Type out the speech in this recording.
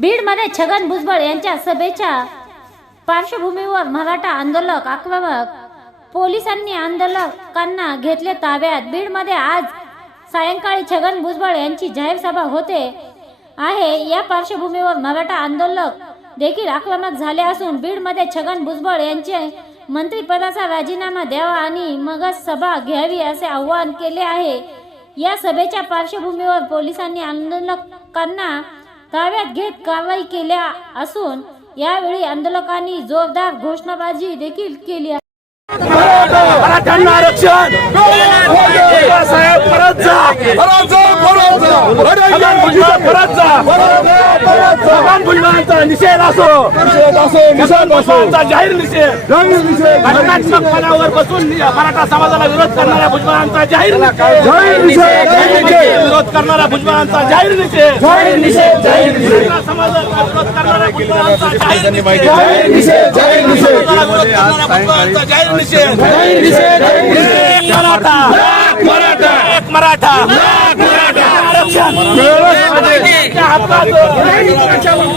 बीडमध्ये छगन भुजबळ यांच्या सभेच्या पार्श्वभूमीवर मराठा आंदोलक आक्रमक पोलिसांनी आंदोलकांना घेतले ताब्यात. बीडमध्ये आज सायंकाळी छगन भुजबळ यांची जाहीर सभा होते आहे. या पार्श्वभूमीवर मराठा आंदोलक देखील आक्रमक झाले असून बीडमध्ये छगन भुजबळ यांचे मंत्रिपदाचा राजीनामा द्यावा आणि मगच सभा घ्यावी असे आवाहन केले आहे. या सभेच्या पार्श्वभूमीवर पोलिसांनी आंदोलकांना ताब्यात घेत कारवाई केल्या असून यावेळी आंदोलकांनी जोरदार घोषणाबाजी देखील केली आहे. मराठ्यांना आरक्षण परत जा. परत जा, परत जा. छगन भुजबळांचा निषेध असो. निषेध असो, निषेध छगन असो. भुजबळांचा जाहीर निषेध. जाहीर निषेध. घटनात्मक पदावर बसून मराठा समाजाला विरोध करणाऱ्या भुजबळांचा जाहीर जाहीर निषेध, जाहीर निषेध. विरोध करणाऱ्या भुजबळांचा जाहीर निषेध. जाहीर निषेध, जाहीर निषेध. मराठा समाजाला विरोध करणाऱ्या भुजबळांचा जाहीर निषेध. जाहीर निषेध, जाहीर निषेध. समाजाला विरोध करणाऱ्या भुजबळांचा जाहीर निषेध. जाहीर निषेध, जाहीर निषेध. एक मराठा. एक मराठा. एक मराठा. आरक्षण. tchau. tchau.